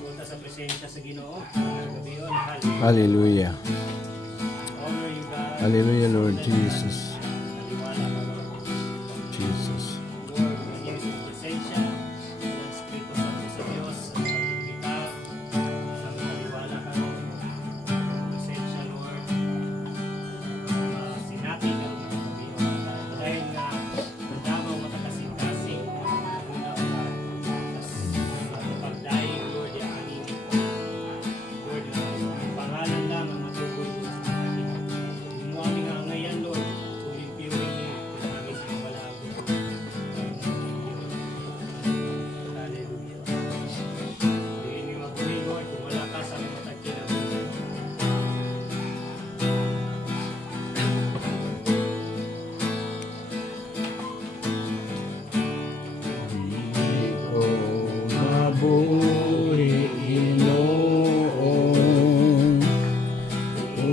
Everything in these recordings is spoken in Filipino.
Punta sa presensya sa Ginoo. Hallelujah. Honor you, God. Hallelujah, Lord Jesus. Naliwala ka, Lord. Jesus. Lord, nangyay sa presensya. Ang Espiritu Santo sa Diyos. Ang pagkikita. Isang naliwala ka, Lord. Presensya, Lord. Sinati ka, Lord. Dahil nga, magdamaw matakasing-kasing. Una ka. Tapos, pagdaing, Lord, yung aningin ko. Lord, yung pangalan lang ang matukoy ko sa akin. Yung aming ngayon, Lord, tuwing-piwing mo, pinagay sa mga walago. Hallelujah. Hindi mabuhay, Lord, kung wala ka sa mga matagkilang. Di ko mabuhi, Ginoon, kung wala ka kanako.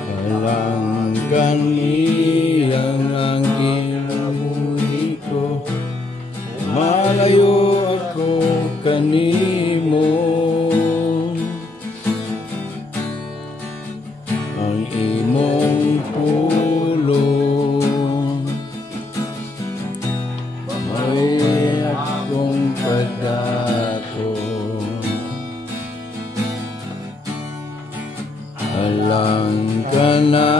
Walang ganiyang ang kinabuhi ko, malayo ako kanimo. Ang imong pulong may akong kadako. Alang ka na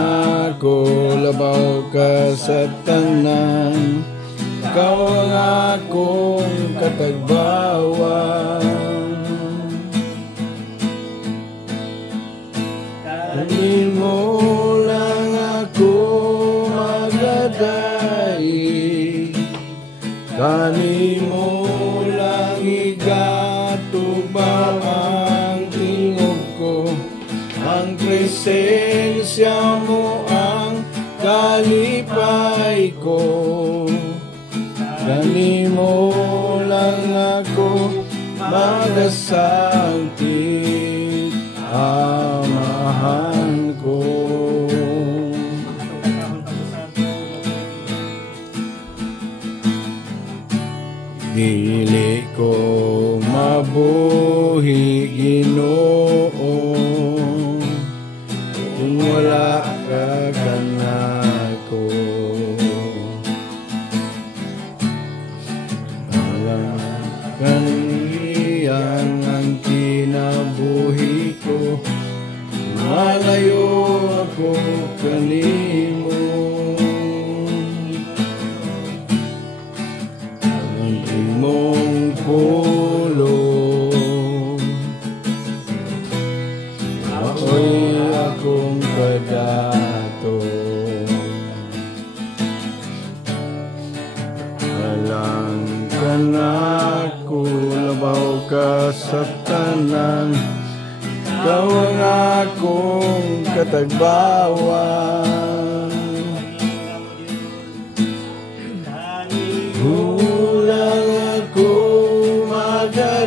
ko, labaw ka sa tanan, ikaw ang akong katagbawan. Kanimo lang ako magadaig, kanimo lang igatubang ang tingog ko. Ang presensya mo ang kalipay ko, kanimo lang ako magasangkit, amahan ko. Dili ko mabuhi, Ginoo, kung wala ka kanako. Alam kaniyan ang kinabuhi ko, malayo ako kanimo. Ang imong pulong ako'y akong kadato. Walang kanako, labaw ka sa tanan, ikaw ang akong katagbawan. Kulang ako magadaig,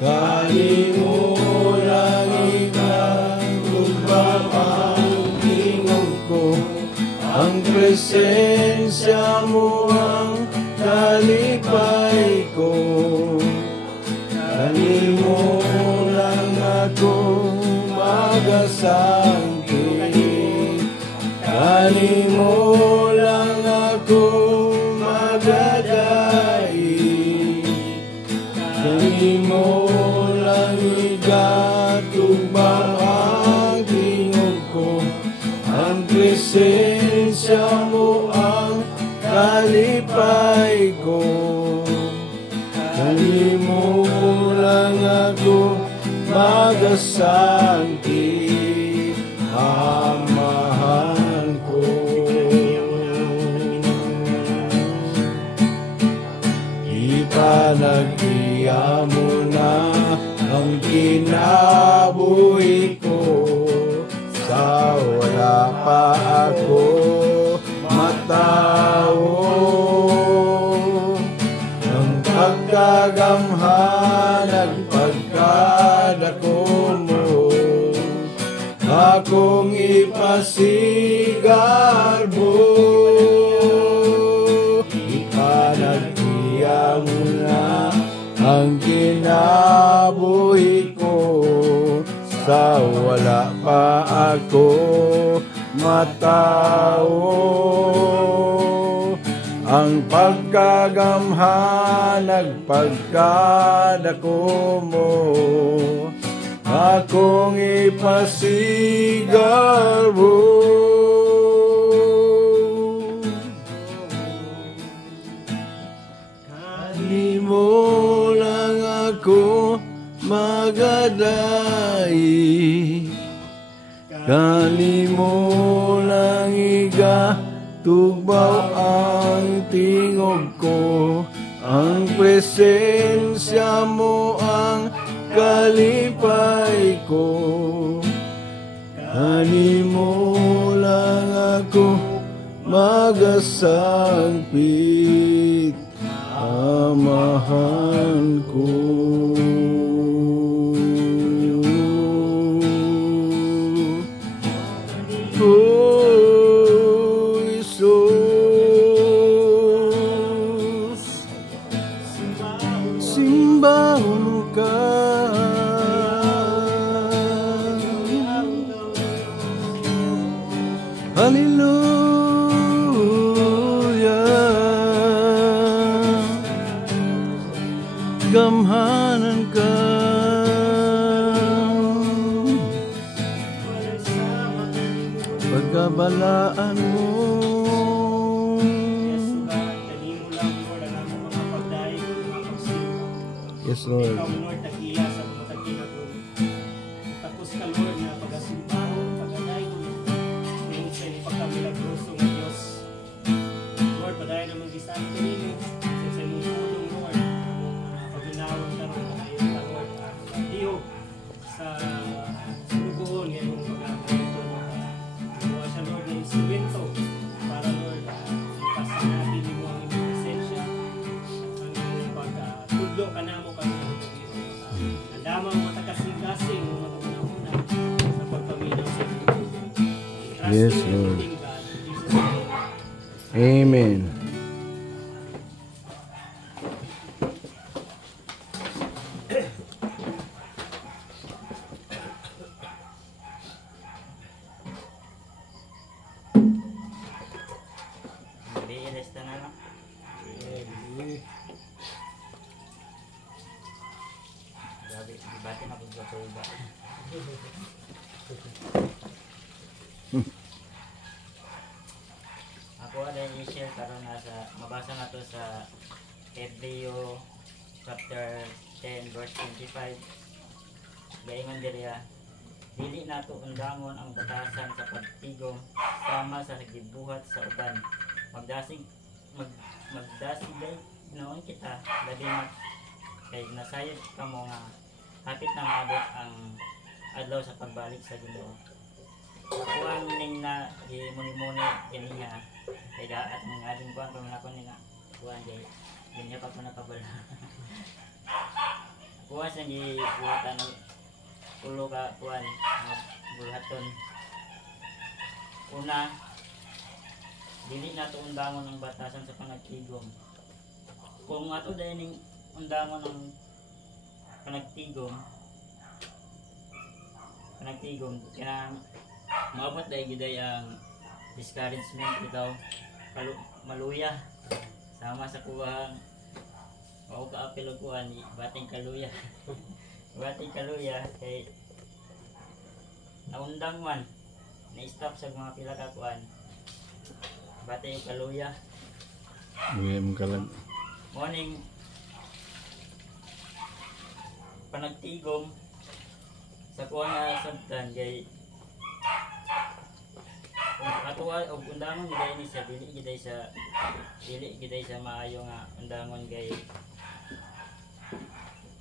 kanimo lang ikatubang ang tingog ko. Ang presensya mo ang kalipay ko, kanimo lang ako magasangkit, kanimo lang ako magadaig, kanimo lang igatubang ang tingog ko. Ang presensya mo ang kalipay ko, kanimo lang ako magasangkit, amahan ko. Ipanag-iya mo na ang kinabuhi ko, sa wala pa ako matao. Ang pagkagamhan at pagkadako mo, akong ipa ipasigar mo, ipanagtiya mo na ang kinabuhi ko, sa wala pa ako matao. Ang pagkagamhan nagpagkadako mo, akong ipasigar mo. Kani mo lang ako magadai, kani mo lang igatugbaw ang tingog ko, ang presensya mo ang kalipay ko. Kani mo lang ako magasangpit, amahan ko. Oh, Jesus, simbahon ka. Hallelujah, gamhanan ka. Pagkabalaan mo, yes Lord. Ikaw, Lord, tagiya sa mga tagina ko. Tapos ka, Lord, na pag-asimbaho, pag-aday ko. Ngayon sa ipagkamilagroso ng Diyos. Lord, padayo naman di sa akin kanino. Sa imong tulong, Lord. Pag-inawag ka rin, padayo ka, Lord. Diyo, sa sunugoon, ngayon pag-aday ko. Buwa siya, Lord, na instrumento para, Lord, ipasin natin mo ang imong presensya. Ang imong pag-tudlo ka na mo kami. Ang damang matakasing-kasing mga una-una sa pagpaminaw sa Diyos. Yes, Lord. Amen. Biilista na lang. Grabe, dibati na po sa tuba. Ako ay i-share karon na sa mabasa na to sa Hebreo chapter 10 verse 25. Gaingon diriya, dili nato undangon ang batasan sa pagtigom sama sa gibuhat sa uban. Magdasig day noon kita labi kay nasayod kamo nga hapit na maabot ang adlaw sa pagbalik sa Ginoo. Kuan ning na gimuni-muni kaniya kay daat ng aling kuan pamanakon nila kuan jay ginya pa nakabala. Kuan sa gibuhatan ulo ka kuan buhaton. Una, dili nato undangon ang batasan sa panagtigom. Kung ato dahil ning undangon ang panagtigom kaya maabot dahil giday ang discouragement ikaw maluya sama sa kuwang o kaapil og kuan bating kaluya. Bating kaluya kay naundang man na-stop sa mga pila ka kuan bating kaluya. William Kalag. Morning panagtigom sa kuha nga sabtan kay ato og undangon giday ni sa dili giday sa maayo nga undangon kay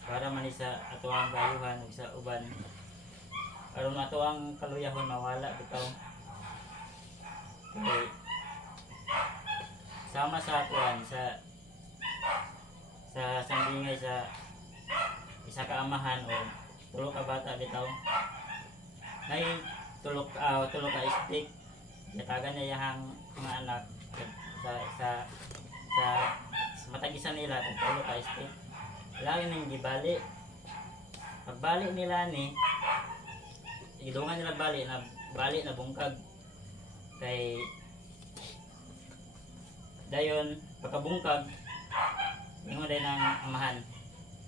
para man sa ato ang bayuhan ug sa uban aron ato ang kaluyahon mawala bitaw kay sama sa kuan sa sambingay sa isa ka amahan o tulo ka bata bitaw nay tulo ka stick. Yatagan niya yang mga anak sa matag-isa nila tulo ka stick. Lagi nang gibali. Pagbalik nila ni idungan nila bali na bungkag kay dayon pagkabungkag ingon day ng amahan.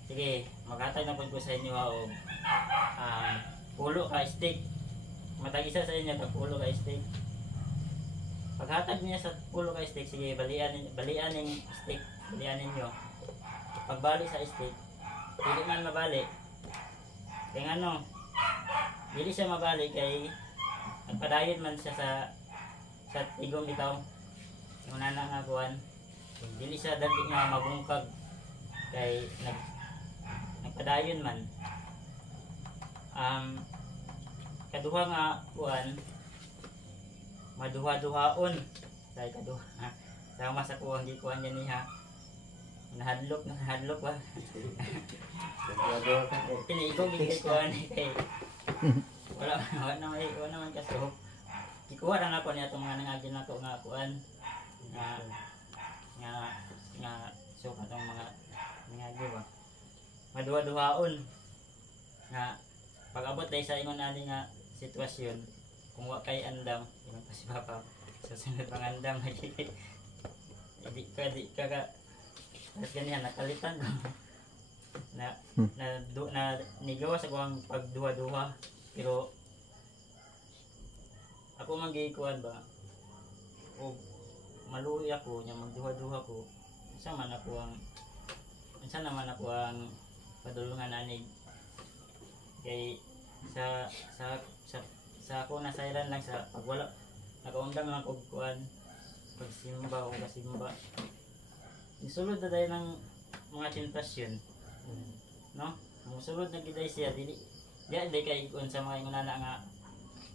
Sige, maghatag na pud ko sa inyo og pulo ka stick. Matag-isa sa inyo tag pulo ka stick. Paghatag niya sa pulo ka stick, sige balian ning stick, balian ninyo. Pagbali sa stick, dili man mabali. Kay ano, dili siya mabali kay nagpadayon man siya sa tigong bitaw. Yung nana nga kuan, dili siya dali nga mabungkag kay nagpadayon man. Kaduha nga kuan, maduha-duhaon. Say kaduha. Sama sa kuan gikuan niya niya. Nahadlok ba? Piniigong gikuan kay wala naman kaso. Ikuha ra na ko niya tong mga nangagin nako nga kuan nga suka tong mga nangagi ba. Maduha-duhaon nga pag-abot dai sa ingon ani nga sitwasyon kung wa kay andam ingon pa si papa sa sunod pang andam lagi di ka tapos ganyan nakalitan na nigawa sa kuwang pagduha-duha pero ako magikuan ba o maluwi ako nya magduha-duha ko unsa naman ako ang padulungan anig kay sa ako nasayran lang sa pagwala nakaundang lang og kuan pagsimba o kasimba isulod na tayo ng mga tentasyon no musulod na giday siya dili kay kun sa mga ingonana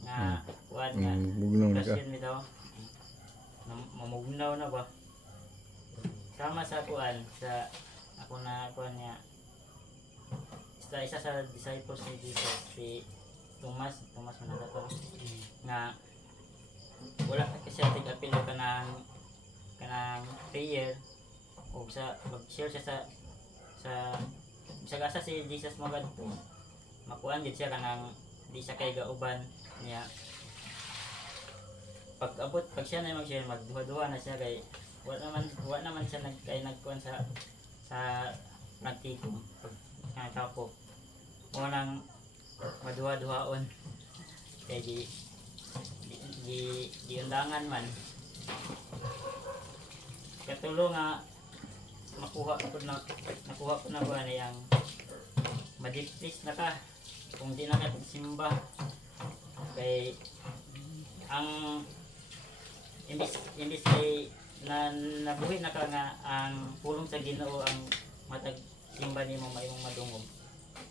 nga kuan nga tentasyon bitaw mamugnaw na ba sama sa kuan sa ako na kuan niya isa sa disciples ni Jesus si Thomas man na to nga wala kasi tig-apil kanang prayer o sa mag-share siya sa gasa si Jesus mo gadto makuan gid siya kanang di siya kay gauban niya pag siya na mag-share magduha-duha na siya kay wala naman siya nagkuan sa nagtikom pag nakako mo nang maduha-duhaon kay di undangan man katulo nga nakuha ko na ba na yung madiptis na ka kung di na ka pagsimba kay ang imbis kay na nabuhi na ka nga ang pulong sa Ginoo ang matag simba nimo mayong madungog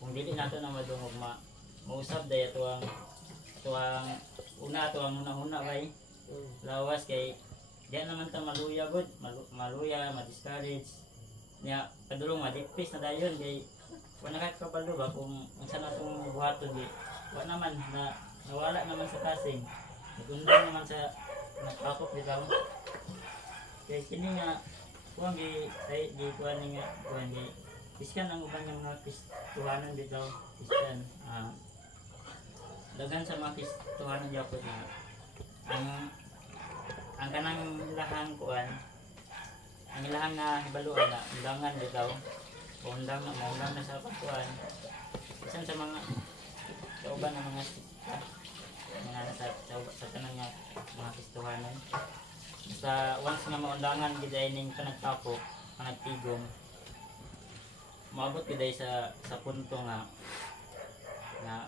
kung dili nato na madungog mausab day ato ang una bay lawas kay diyan naman ta maluya gud maluya ma-discourage nya kadulong madipis na dayon kay wala ka kabalo ba kung unsa na tong buhaton di wa naman na nawala naman sa kasing nagundang naman sa nakakop bitaw kay kini nga kuan gi kuan nga kuan gi piskan ang uban ng mga Kristohanon bitaw piskan daghan sa mga Kristohanon gyapon nga ang kanang ilahang kuan ang ilahang na hibaluan na undangan bitaw undang na sa kuan isan sa mga kauban ng mga sa tanang nga mga Kristohanon sa once nga maundangan giday ning kanagtapok kanagtigom maabot giday sa punto nga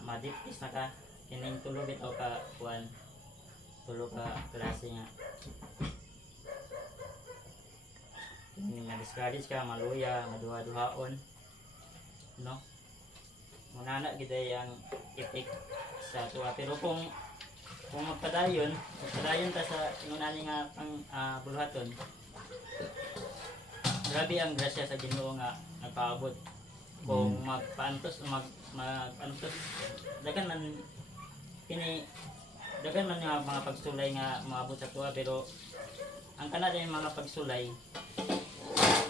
madipis na ka kining tulo bitaw ka kuan tulo ka klase nga na-discourage ka, maluya, maduha-duhaon no? Munana giday ang itik sa tuwa pero kung magpadayon ta sa inunani nga pang buluhaton grabe ang grasya sa Ginoo nga nagpaabot kung magpaantos magpaantos dagan man kini Dagan man nga mga pagsulay nga maabot sa tuwa, pero ang kanada yung mga pagsulay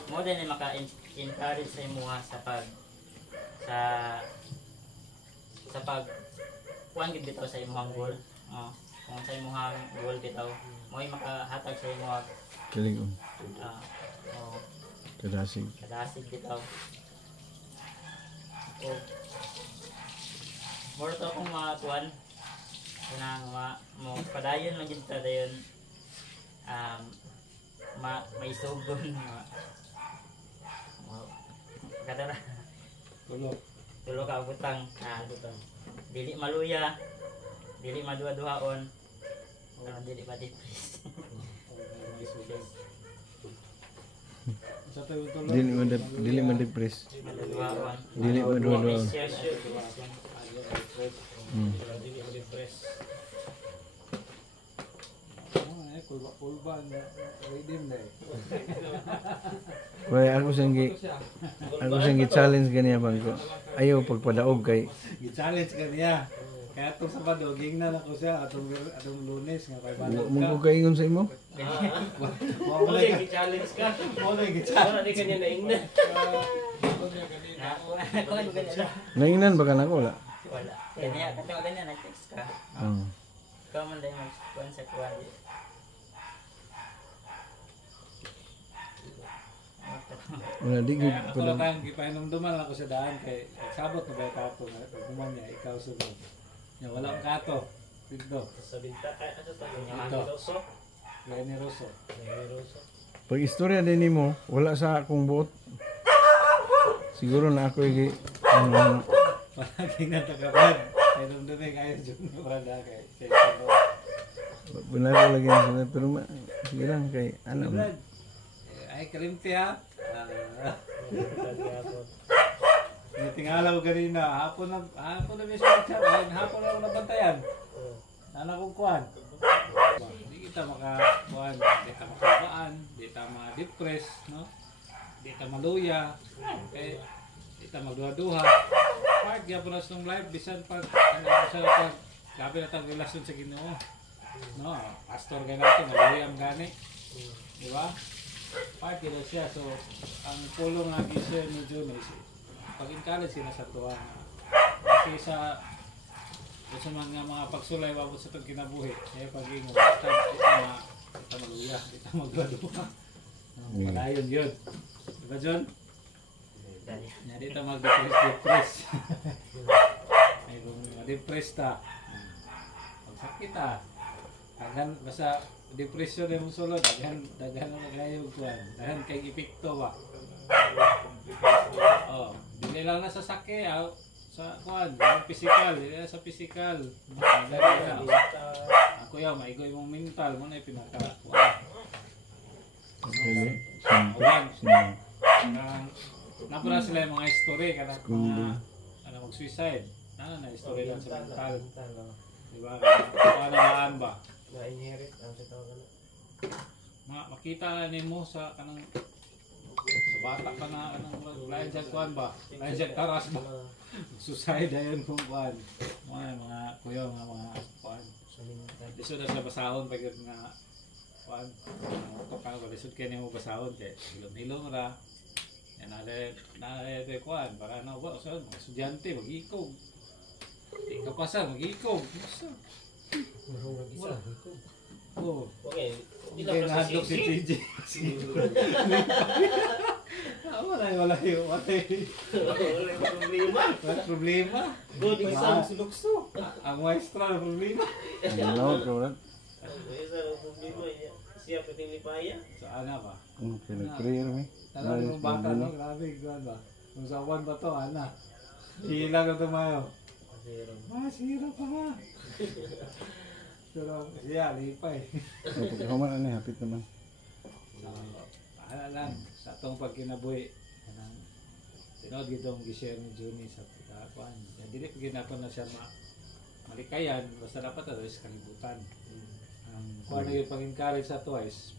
mo din ay maka-encourage sa imuha sa pag kuan gid bitaw sa imong goal. Kung sa imong goal bitaw mo ay makahatag sa imong Kalingon. Kadasig. kadasig bitaw. O more to akong mga kuan kanang mo padayon lang gid ta dayon may sugon kada na tulo ka butang dili maluya, dili maduha-duhaon, dili ma-depress. Dili man depress. Maduha-duhaon. Dili maduha-duhaon. Kaya ako sang gi-challenge ganiya bang ko. Ayaw pagpadaog kay Gi-challenge ka niya. Kaya itong Sabado, gingnan ako siya atong Lunes nga kay wa mo ko kaingon sa imo. Mo na challenge ka. mo na gi-challenge. Wala di kanya naingnan. Naingnan ba ka nako wala? Wala. Kanya nag-text ka. Ikaw man dahil mag-kuhan sa kuhan. Wala di gid Ako lang tayong gipainom-duman ako sa daan kay sabot na ba kato nga pagkuman niya ikaw sugod. Ya wala ang kato. Dito. Sa binta ay ano sa Ito. Rosso. Lenny Rosso. Rosso. Pag istorya din nimo, wala sa akong buot. Siguro na ako gi Palagi nga tagapad. Kaya nung doon kayo dyan wala kay Sando. benar ko lagi na sila pero sige lang kay ano. Brad, ay kalimti ha. Tingala ko kanina, hapon na may chat. Hapon na ako nabantayan. Nana kong kuhan. Hindi kita makakuhan, hindi kita makabaan, hindi kita ma-depress, no? Hindi kita maluya, okay? Hindi kita magduha-duha. Part, gyapon na sa live, bisan pag, gabi na tang relasyon sa Ginoo. No, pastor ka natin, maluya ang gani. Di ba? Part, yun siya. So, ang pulong nga gisyo ni June is, pag-encourage sila sa tuwa. Kasi sa gusto mga pagsulay wabot sa itong kinabuhi. Kaya pag-ingo, kita maluya, kita magduha-duha. Padayon yun. Diba, John? Nga dito mag-depress. Ay, kung ma-depress ta, pagsakit ta, basta depression yung sulod, daghan na kayo kuwan. Daghan kay epekto ba? Oh, dili lang na sa sakit, sa kuwan, physical, dili na sa physical. Ako yaw, maigoy mong mental, mo na yung pinaka kuwan. Napura sila yung mga history, kanang mga mag-suicide. Na history lang sa mental. Diba? Paanagaan ba? Na-inherit ang sa tawag na. Makita na nimo sa kanang sa bata ka na kanang lain dyan kuhan ba? Lain dyan karas ba? Suicide ayon kung kuhan. Mga kuya, mga kuhan. Lisod na sa basahon pag nga kuhan. Ito ka ko, lisod kayo nimo basahon kay hilom-hilom ra. Yan na kuhan. Para na ba? Mga estudyante, mag-ikog. Di ka pasal, mag-ikog. Wala. Oo. Okay. Okay, nahadlok si TJ. Wala yung problema. Wala problema. Good isang sulukso. Ang maestra na problema. Ano ka wala? Isang problema siya pinilipaya. Saan na ba? Okay, nag-prayer mi. Talagang yung bata no, grabe, gano'n ba? Kung sa uwan ba to, ana? Hilang ka tumayo. Masira pa nga. Pero siya, lipay. Pagkahuman ano, hapit naman. So, pahala lang sa itong pagkinabuhi. Tinood gitong gishare ni Juni sa pagkakuan. Dili pa ginapon na siya malikayan, basta dapat ito is kalibutan. Kung ano yung pag-encourage sa twice,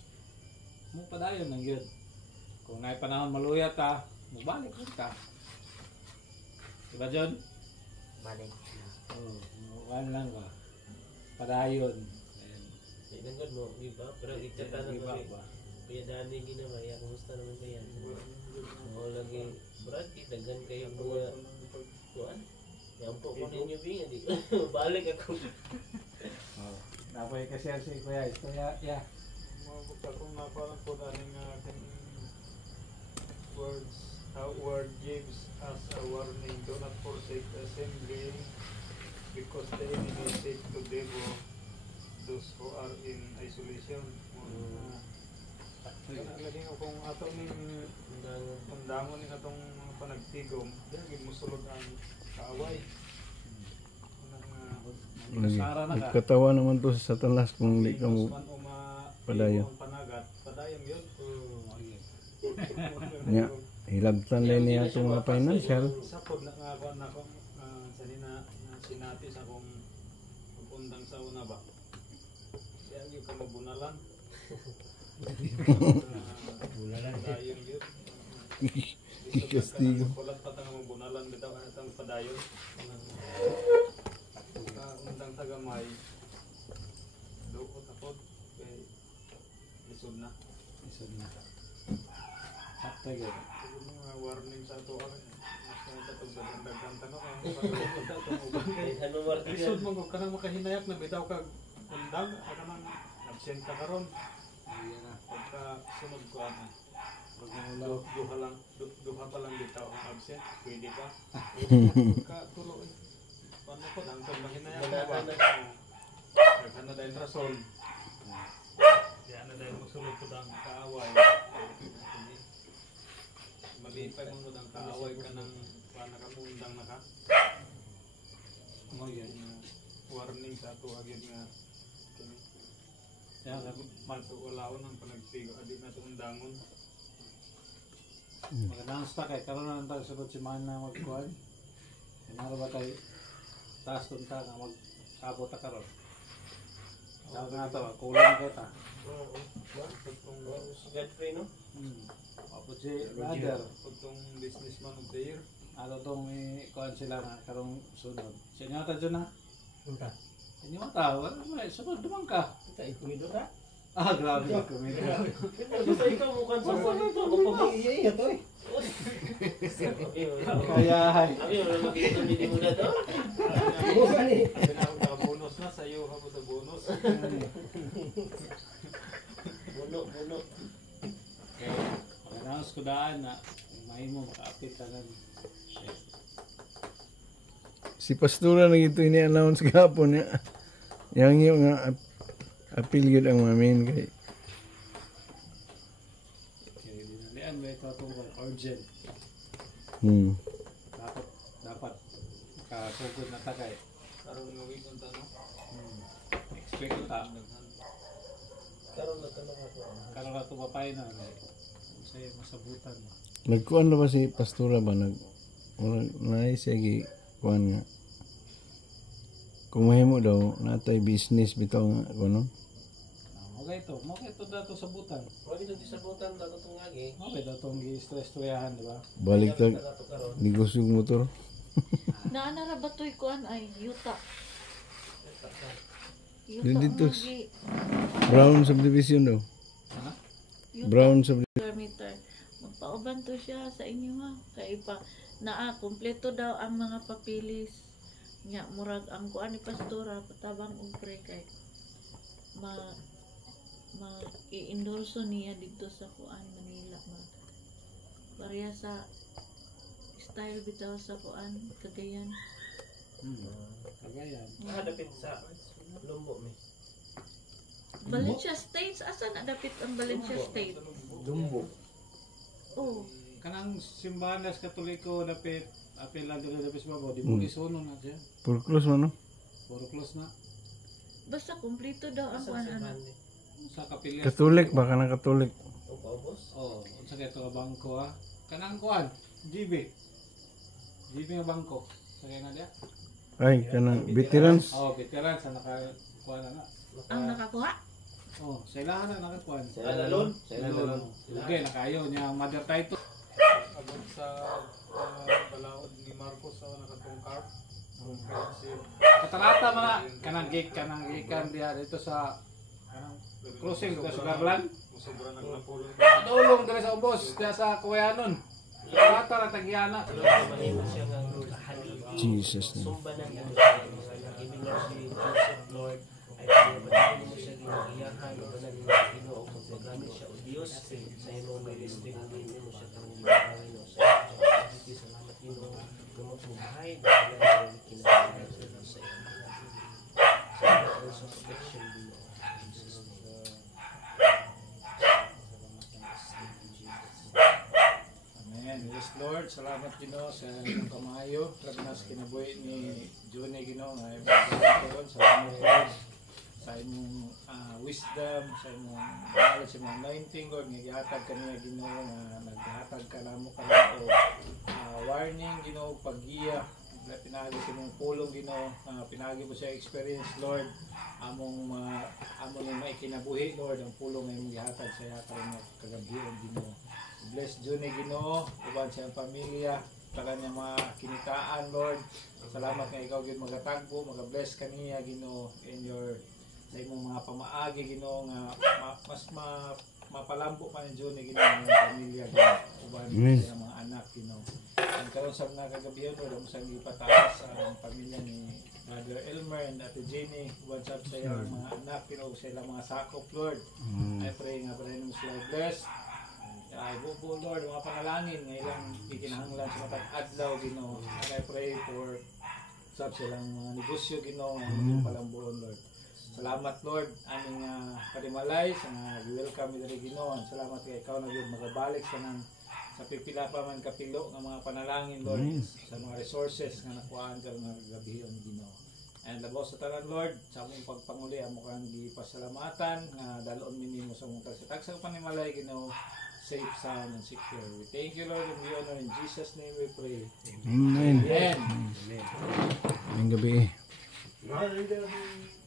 mo padayon lang yun. Kung na panahon maluya ta, mabalik lang ka. Diba, John? Balik. Oo, one lang ba? padayon. Nagod mo, di ba? Pero ikata na Di ba ko ba? kaya dani ginawa, ya kumusta naman kaya? Mo lagi brad, dagan kayo mga kuan. Yampo ko ninyo binga di. Balik ako. Oh. Napay kasi si Kuya, ya. Mabuka kung napalang po namin words, word gives us a warning, do not forsake the assembly because the enemy seek to devour those who are in isolation. Lagi nga kung ato ning undangon ning atong panagtigom, dili mo sulod ang kaaway. Lagi. Sara na ka. Katawa naman to sa Satanas kung di ka mo padayon. Panagat, padayon yun. Nya, hilabtan lang niya itong mga financial. Sapod na nga ako na kung sanina sinati sa akong pagpundang sa una ba. Kaya yung kamabunalan. Bunalan padayon yun. Kastigo. Kulat pa tanga mabunalan bitaw atang padayon. Undang tagamay. Doot tapod kay lisod na. Isod na. Sakto gyud. Siguro mga warning sa ato akin. Mas na tatog dagdag tanong Ano marti lisod mo kung kanang makahinayak na bitaw kag undang aka nang absent ka karon. Pagka sunod ko ana. Duha pa lang bitaw ang absent, pwede pa. Pagka tulo paano ko ang mahinayak na ba? Nagkana dahil rason. Kaya na dahil magsulod ko ang kaaway. Malipay mo ang kaaway ka ng nakamundang na ka. Mo gyud. Warning sa ato agad nga. Ya, Walaon ang panagtigo. Adi na ito undangon. mag-announce ta kay karon na ta sunod si Mana magkuan. Inaro ba tay taas tun ta nga mag-abot ta karon. Sa nga ta kulang kay ta. Godfrey no? Apo si brother. Itong businessman of the year. Ato tong kuan sila nga karong sunod. Sinyo ta dyan ha? Punta. Inyo ta, wala sunod duman ka. Kita ikumido ka. Ah, grabe ka kumita. Gusto ikaw mukhang sa ito. Iya to eh. Kaya hay. Abi wala makikita hindi mo na to. Bukan eh. Sabi na akong naka-bonus na. Sa'yo ako sa bonus. Buno. Mag-announce ko daan na may mo maka-update ka lang. Si Pastora na ito ini-announce kahapon niya. Yang yung nga appeal yun ang mamin kay Dinalian ba ito itong urgent. Dapat kasugod na takay. Karoon nga week on tanong. Expect ko ta. Karon na tanong ako. Karoon na ito mapay na. Sa'yo masabutan. nagkuan na ba si Pastora ba na sige kuan nga kung mahimo daw natay business bitaw nga kuno. Okay ito dato sa butan. Wala dito sa butan dato tong agi. Okay dato ang gi-stress tuyahan, di ba? Balik tag negosyo motor. Naana ra ba to'y kuan ay yuta. Dito, ang gi- Brown subdivision daw. Ha? yuta Brown subdivision. square meter. Magpauban to siya sa inyo ha. Kay pa kompleto daw ang mga papilis. Nya murag ang kuan ni Pastora patabang og pre kay i-endorso niya dito sa kuan Manila pareha sa style bitaw sa kuan Cagayan. Kagayan. Dapit sa Lumbo mi. Valencia State, asa na dapit ang Valencia State? Dumbo. Oh, Kanang simbahan das Katoliko dapit apel lang dito dapit sa babaw. Di mo isuno na siya. Puro close man no. Puro close na. basta kumpleto daw ang kuan ano. Sa kapilya. Katolik ba kanang Katolik? O paubos. Oh, unsa kay to bangko ha? Kanang kuan, GB. GB nga bangko. Sa kay na dia? Ay kanang veterans. Oh, veteran sa naka kuan na. Ang nakakuha? Oh, sa ilahan na nakakuan. Sa Alalon. Okay, nakayo niya mother title. Abot sa balaod ni Marcos sa nakatong car. Comprehensive. Katalata man na kanang gikan diha dito sa kanang cruising dito sa Garland. Sobrang nagpulong. Adulong diri sa ubos diha sa Kuyanon. Katalata ra tagyana. Mahimo siya nga haligi. Jesus name. Sumbanan mo siya. Ibig na si Joseph Lord ay pinabatiin mo siya ginagiyakan o na Ginoo kung magamit siya o Diyos sa imong may listing mo siya kang gawin o sa salamat Ginoo gamot mo bahay dahil na kinahanglan sa iyo. Sa protection Ginoo. In Jesus' name. Amen. Yes Lord, salamat Ginoo sa inyong kamayo. Lagnas kinabuhi ni Johnny Ginoo nga ibang salamat Lord sa imong wisdom, sa imong knowledge, sa imong anointing Lord nga gihatag kaniya Ginoo nga naghatag ka namo kanimo warning Ginoo paggiya pinagi sa imong pulong Ginoo pinagi mo sa experience Lord among among may kinabuhi Lord ang pulong nga imong gihatag sa iya karong kagabihan Ginoo. Bless Johnny Ginoo, uban sa iyang pamilya, taga niya mga kinitaan Lord. Salamat nga ikaw gyud magatagbo, magabless kaniya Ginoo in your sa imong mga pamaagi Ginoo nga mas mapalambo pa ni Johnny Ginoo ang iyang pamilya Ginoo, uban sa iyang mga anak Ginoo. Ang karon sa mga kagabihan Lord, ang sa ipataas ang pamilya ni Brother Elmer and Ate Jenny, uban sa iyang mga anak Ginoo, sa ilang mga sakop Lord. I pray nga pray mo sila bless. Ay buo Lord, mga panalangin nga ilang ikinahanglan sa matag adlaw Ginoo. And I pray for silang mga negosyo Ginoo nga inyong palambuon Lord. Salamat Lord, aming padimalay sa nga welcome diri Ginoo. Salamat kay ikaw na gyud magabalik sa pipila pa man kapilo nga mga panalangin Lord sa mga resources nga nakuhaan ka nga gabion Ginoo. And labaw sa tanan Lord, sa among pagpanguli amo kang gipasalamatan nga dalon mi nimo sa among tagsang panimalay Ginoo. Safe, sound, and secure. We thank you, Lord, and we honor in Jesus' name we pray. Amen. Amen. Ang gabi. Amen.